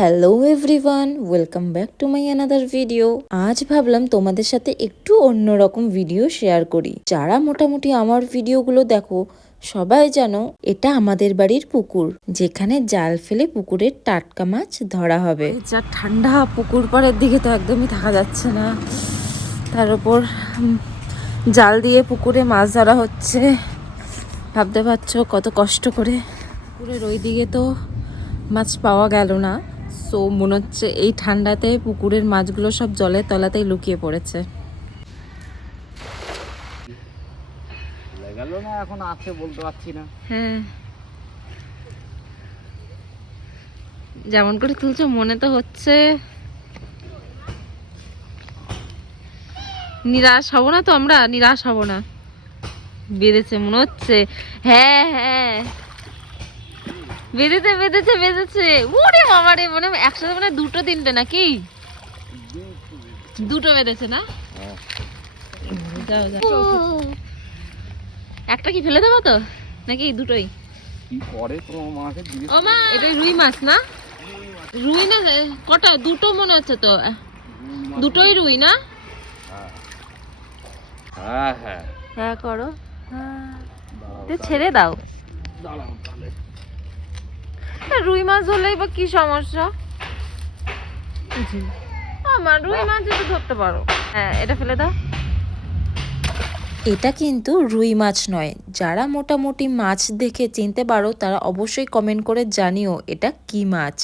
Hello everyone, welcome back to my another video. আজ ভাবলাম তোমাদের সাথে একটু অন্যরকম ভিডিও শেয়ার করি। যারা মোটামুটি আমার ভিডিওগুলো দেখো সবাই জানো এটা আমাদের বাড়ির পুকুর, যেখানে জাল ফেলে পুকুরের টাটকা মাছ ধরা হবে। যা ঠান্ডা, পুকুর পাড়ের দিকে তো একদমই থাকা যাচ্ছে না, তার উপর জাল দিয়ে পুকুরে মাছ ধরা হচ্ছে। ভাবতে পারছো কত কষ্ট করে। পুকুরের ওই দিকে তো মাছ পাওয়া গেল না, সো মনে হচ্ছে এই ঠান্ডাতে পুকুরের মাছগুলো সব জলের তলাতেই লুকিয়ে পড়েছে। গেল না, এখন আছে বলতে পারছি না। হ্যাঁ, যেমন করে তুলছো মনে তো হচ্ছে নিরাশ হব না, তো আমরা নিরাশ হব না। বেঁধেছে মনে হচ্ছে। হ্যাঁ হ্যাঁ, বেঁধেছে বেঁধেছে বেঁধেছে। ওরে বাবা রে, মানে একসাথে মানে দুটো তিনটে নাকি? দুটো বেঁধেছে না? যাও যাও, একটা কি ফেলে দেবো তো নাকি দুটোই? কি করে তোমার মাকে জিজ্ঞেস। ও মা, এটা রুই মাছ না? রুই না? কটা? দুটো মনে হচ্ছে তো। দুটোই রুই না? হ্যাঁ হ্যাঁ হ্যাঁ করো, ছেড়ে দাও। দাঁড়াও তাহলে। রুই মাছ ধরলেই বা কি সমস্যা? আমার রুই মাছ যদি ধরতে পারো। হ্যাঁ, এটা ফেলে দাও। এটা কিন্তু রুই মাছ নয়। যারা মোটামুটি মাছ দেখে চিনতে পারো তারা অবশ্যই কমেন্ট করে জানিও এটা কি মাছ।